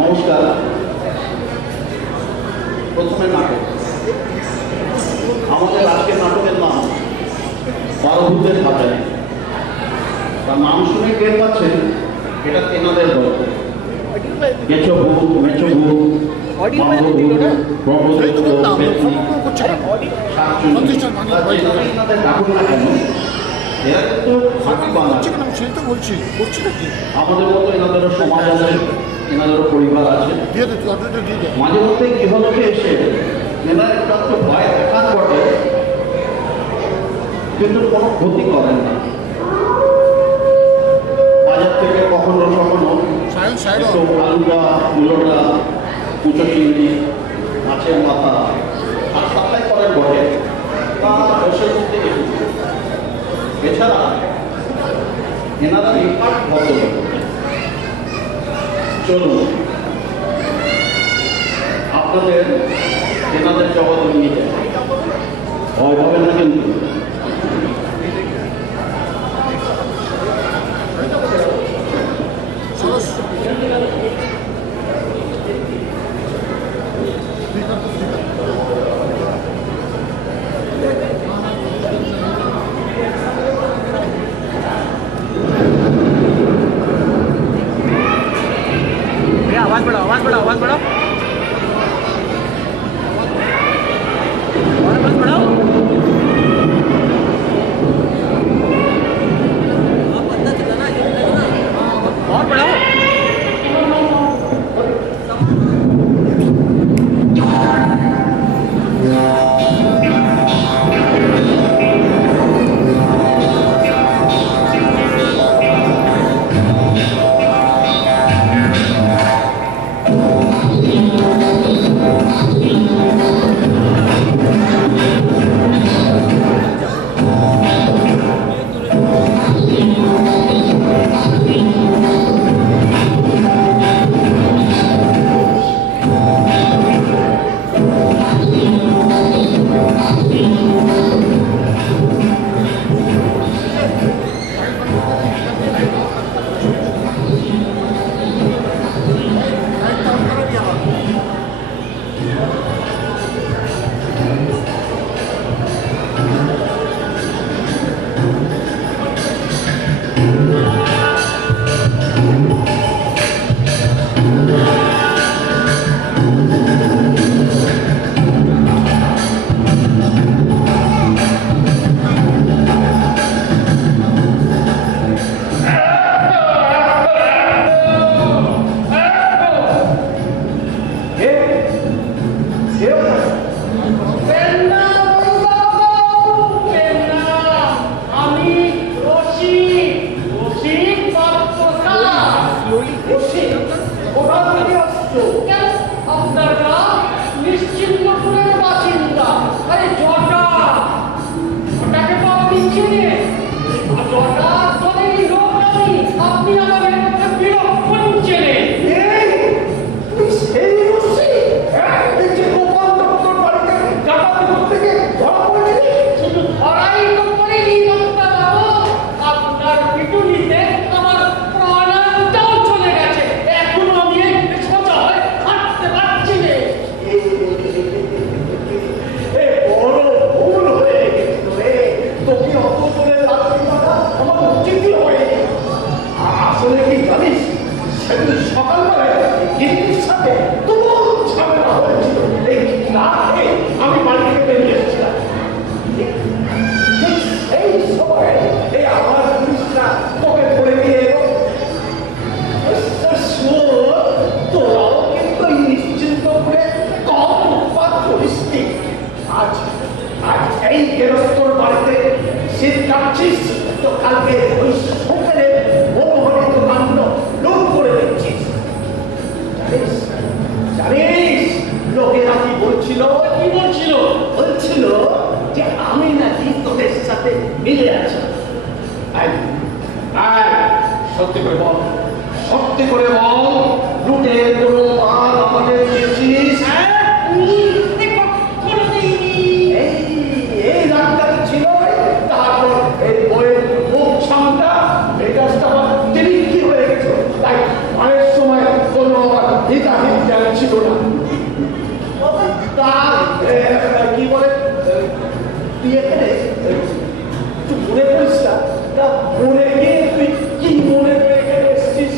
নমস্কার। প্রথমে নাটক। আমাদের আজকের নাটকের নাম বারভূতের হাজারি। তার নাম শুনে টের পাচ্ছেন এটা তেনাদের গল্প। কেঁচো ভূত, মেচো ভূত, আমাদের মতো এনাদেরও সমাজ আছে, এনাদেরও পরিবার আছে। মাঝে মধ্যে গৃহলোকে এসে এনার একটু ভয় দেখার বটে, কিন্তু কোনো ক্ষতি করেন না। বাজার থেকে কখনো কখনো একটু আলুটা, মূলোটা, কুচো চিংড়ি, মাছের মাথা আর সাপ্লাই করেন বটে, তা বসে মধ্যে এছাড়া এনারা নিপাট ভদ্রলোক। চলুন আপনাদের এনাদের জগতে নিয়ে যায়, ভয় পাবেন না কিন্তু। आवाज बढ़ाओ, आवाज बढ़ाओ, आवाज बढ़ाओ, आवाज बढ़ाओ। और बढ़ाओ। সত্যি করে বল, সত্যি করে বল, লুটের কোনো মাল আমাদের দিয়েছিস? এই রাতটা ছিল, তারপর এই বইয়ের মুখ সামটা মেজাজটা আমার তিরিক্ষি হয়ে গেছে, তাই মায়ের সময় কোনো হিতাহিত জ্ঞান ছিল না। তার কি বলে তুই এখানে একটু মনে করিস না, তা মনে গিয়ে তুই কি মনে করে এখানে এসেছিস?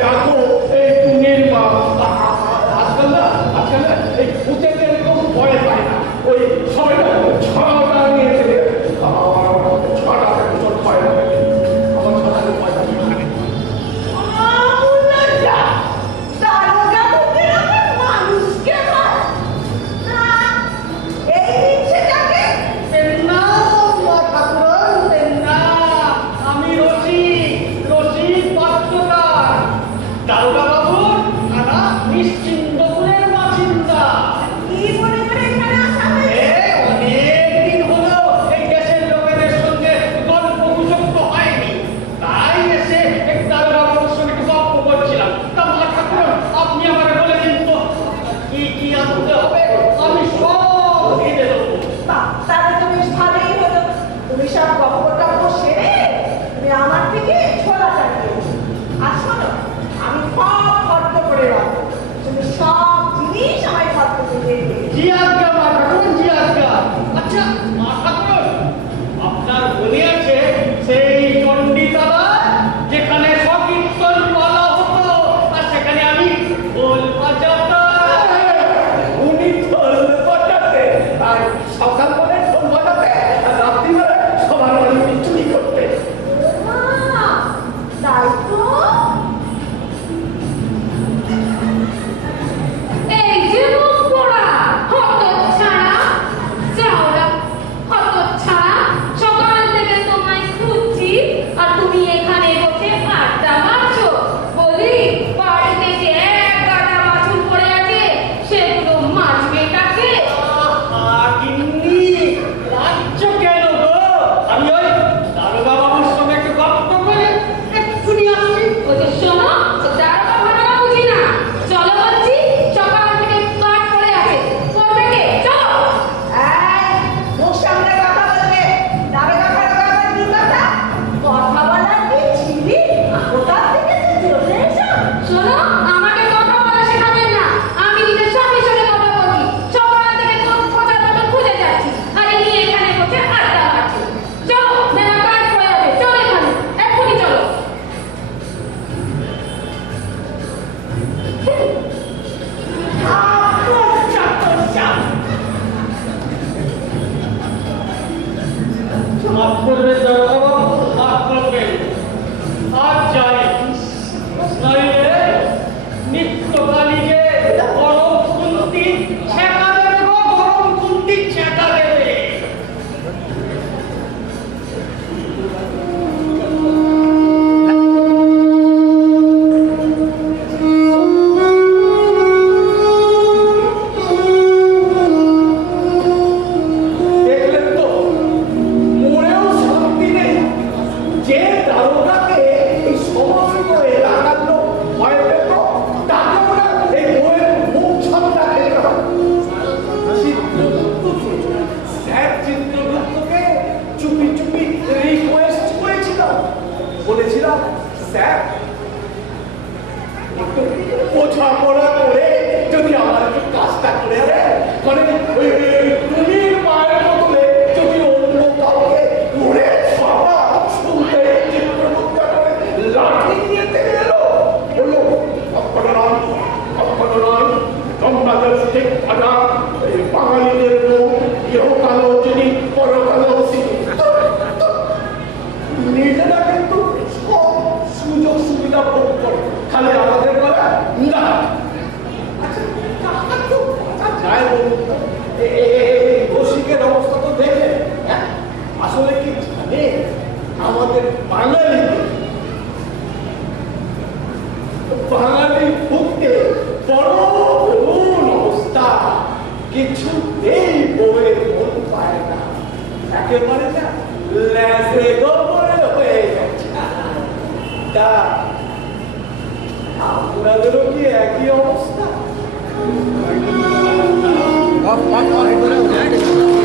দেখো এই টুনির মা আজকাল না এই ভূতেতে এরকম ভয় পায় না, ওই সবাই ছড়াটা নিয়ে চলে ছড়াটা ভীষণ ভয় লাগে, আমার ছড়াটা ভয় লাগে। আমি রসিক পাত্রদার, দারোগা বাবুর আনা নিশ্চিন্দপুরের বাসিন্দা। অনেকদিন হলো এই দেশের লোকেদের সঙ্গে গল্প গুজব তো হয়নি, তাই এসে এক দারোগা বাবুর সঙ্গে একটু গল্প করছিলাম। তা মা ঠাকুর আপনি আমাকে বলে দিন তো কি কি আনতে হবে, আমি সব দিয়ে দেবো। আমার থেকে ছোলা চালিয়ে আর শোনো, আমি সব খরচ করে রাখবো, তুমি সব জিনিস আমায় খরচ করে দেবে। জি আজ্ঞা মা ঠাকুর, জি আজ্ঞা। আচ্ছা মা ঠাকুর, আপনার মনে আছে সেই চণ্ডীতলা যেখানে সংকীর্তন বলা হতো আর সেখানে আমি ঢোল বাজাতাম? উনি ঢোল বাজাতে আর সকাল করে ঢোল বাজাতে আর রাত্রিবেলা সবার বাড়ি চুরি করতে। তাই তো এই যে মুখ পোড়া হতচ্ছাড়া, যাওরা হতচ্ছাড়া, সকাল থেকে তোমায় খুঁজছি আর তুমি এখানে বসে আড্ডা মারছো। বলি বাড়িতে যে এক গাদা বাছুর পড়ে আছে সেগুলো মাছবে কাকে? গিন্নি রাজ্য কেন গো? আমি ওই দারোগা বাবুর সঙ্গে একটু গল্প করে এক্ষুনি আসছি। ওই যে শোনো, দারোগা ভাড়া বুঝি না, চলো বলছি, সকাল থেকে কাঠ পড়ে আছে, করবে কে? চলো। মুখ সামনে কথা বলবে, দারোগা ফারোগা আবার কি কথা? কথা বলার কি ছিলি? কোথা থেকে তুমি চলে এসো? শোনো, আমাকে কথা বলা শেখাবেন না, আমি নিজের স্বামীর সঙ্গে কথা বলছি, সকাল থেকে কোন খোঁজার মতো খুঁজে যাচ্ছি আর ইনি এখানে বসে আড্ডা মারছে। চলো, মেলা কাঠ পড়ে আছে, চলো এখানে, এক্ষুনি চলো। মাফ করবে দারোগা বাবু, মাফ করবে। আজ যাই, নইলে নিত্যকালী যে গরম খুন্তি ছেঁকা দেবে গো, গরম খুন্তি ছেঁকা দেবে। দেখলেন তো, মরেও শান্তি নেই। যে দারোগাকে এই সমস্ত এলাকার লোক ভয় পেত, তাকে ওরা এই বইয়ের মুখ ছাপটা খেতে হয়। চিত্রগুপ্ত, স্যার চিত্রগুপ্তকে চুপি চুপি রিকোয়েস্ট করেছিলাম, বলেছিলাম স্যার একটু বোঝাপড়া করে যদি আমার একটু কাজটা করে দেয়, মানে টুনির মায়ের বদলে যদি অন্য কাউকে ঘুরে বাবা শুনতে চিত্রগুপ্ত করে লাঠি নিয়ে থেকে এলো, বললো কখনো নয়, তোমাদের ঠিক আনা এই বাঙালিদের বউ ইহকালো যিনি পরকালো তিনি। নিজেরা কিন্তু সব সুযোগ সুবিধা ভোগ করে, খালি আমাদের বলে না। আচ্ছা যায় বলুন, রসিকের অবস্থা তো দেখে আমাদের বাঙালি ভুগতে বড় করুণ অবস্থা। কিছুতেই বউয়ের মন পায় না, একেবারে না লেজে গোবরে হয়ে গেছে। তা আপনাদেরও কি একই অবস্থা? Of of of